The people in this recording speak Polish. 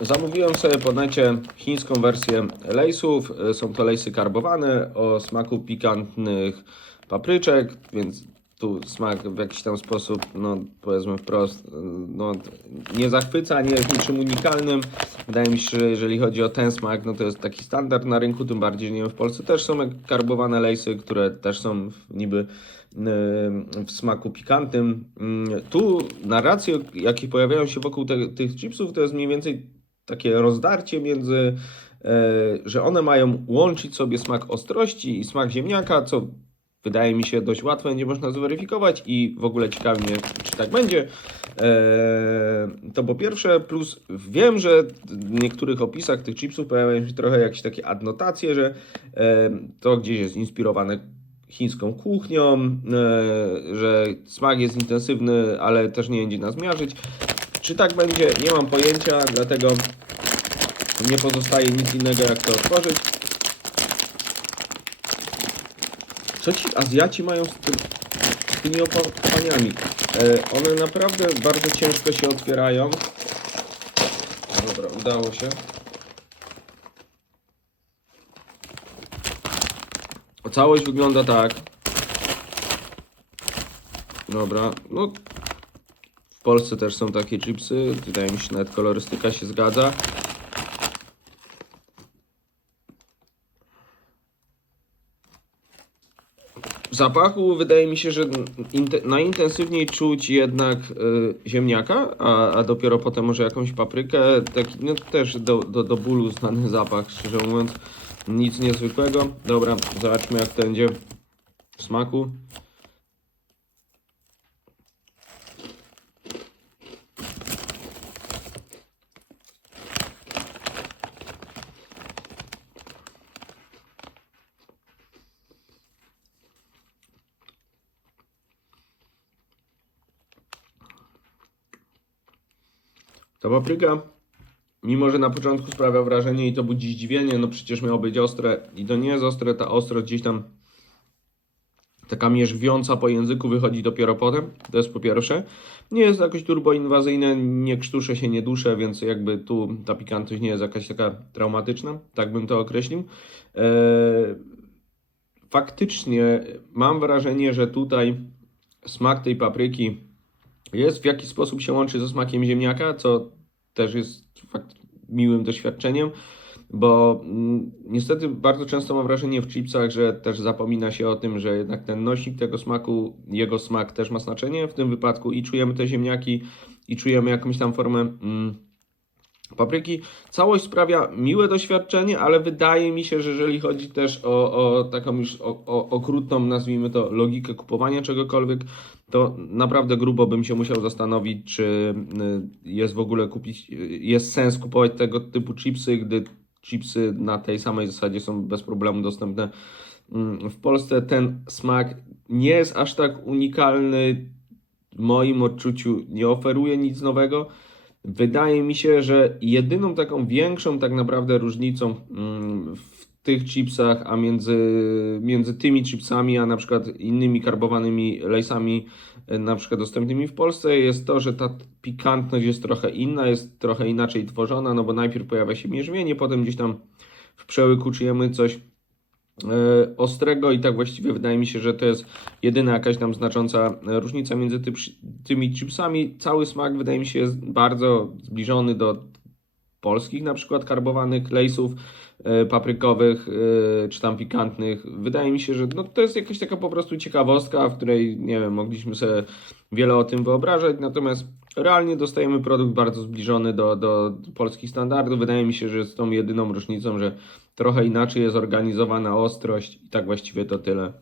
Zamówiłem sobie po necie chińską wersję lejsów. Są to lejsy karbowane o smaku pikantnych papryczek, więc tu smak w jakiś tam sposób, no powiedzmy wprost, no nie zachwyca, nie jest niczym unikalnym. Wydaje mi się, że jeżeli chodzi o ten smak, no to jest taki standard na rynku, tym bardziej, że nie wiem, w Polsce też są karbowane lejsy, które też są niby w smaku pikantnym. Tu narracje, jakie pojawiają się wokół tych chipsów, to jest mniej więcej takie rozdarcie między, że one mają łączyć sobie smak ostrości i smak ziemniaka, co wydaje mi się dość łatwe, nie można zweryfikować i w ogóle ciekawi mnie, czy tak będzie. To po pierwsze, plus wiem, że w niektórych opisach tych chipsów pojawiają się trochę jakieś takie adnotacje, że to gdzieś jest inspirowane chińską kuchnią, że smak jest intensywny, ale też nie będzie nas miażdżyć. Czy tak będzie? Nie mam pojęcia, dlatego nie pozostaje nic innego jak to otworzyć. Co ci Azjaci mają z tymi opakowaniami? One naprawdę bardzo ciężko się otwierają. Dobra, udało się. Całość wygląda tak. Dobra, no w Polsce też są takie chipsy. Wydaje mi się, nawet kolorystyka się zgadza. W zapachu wydaje mi się, że najintensywniej czuć jednak ziemniaka, a dopiero potem może jakąś paprykę. Taki, no też do bólu znany zapach, szczerze mówiąc. Nic niezwykłego. Dobra, zobaczmy jak to będzie w smaku. Ta papryka, mimo że na początku sprawia wrażenie i to budzi zdziwienie, no przecież miało być ostre i to nie jest ostre, ta ostrość gdzieś tam taka mierzwiąca po języku wychodzi dopiero potem, to jest po pierwsze. Nie jest jakoś turboinwazyjne, nie krztuszę się, nie duszę, więc jakby tu ta pikantność nie jest jakaś taka traumatyczna, tak bym to określił. Faktycznie mam wrażenie, że tutaj smak tej papryki jest w jakiś sposób się łączy ze smakiem ziemniaka, co też jest miłym doświadczeniem, bo niestety bardzo często mam wrażenie w chipsach, że też zapomina się o tym, że jednak ten nośnik tego smaku, jego smak też ma znaczenie. W tym wypadku i czujemy te ziemniaki, i czujemy jakąś tam formę papryki. Całość sprawia miłe doświadczenie, ale wydaje mi się, że jeżeli chodzi też o taką już okrutną, nazwijmy to, logikę kupowania czegokolwiek, to naprawdę grubo bym się musiał zastanowić, czy jest w ogóle jest sens kupować tego typu chipsy, gdy chipsy na tej samej zasadzie są bez problemu dostępne w Polsce. Ten smak nie jest aż tak unikalny, w moim odczuciu nie oferuje nic nowego. Wydaje mi się, że jedyną taką większą tak naprawdę różnicą w tych chipsach, a między tymi chipsami, a na przykład innymi karbowanymi lejsami, na przykład dostępnymi w Polsce, jest to, że ta pikantność jest trochę inna, jest trochę inaczej tworzona, no bo najpierw pojawia się mierzwienie, potem gdzieś tam w przełyku czujemy coś ostrego i tak właściwie wydaje mi się, że to jest jedyna jakaś tam znacząca różnica między tymi chipsami. Cały smak wydaje mi się jest bardzo zbliżony do polskich na przykład karbowanych lejsów paprykowych czy tam pikantnych. Wydaje mi się, że no, to jest jakaś taka po prostu ciekawostka, w której nie wiem, mogliśmy sobie wiele o tym wyobrażać, natomiast realnie dostajemy produkt bardzo zbliżony do polskich standardów. Wydaje mi się, że z tą jedyną różnicą, że trochę inaczej jest organizowana ostrość i tak właściwie to tyle.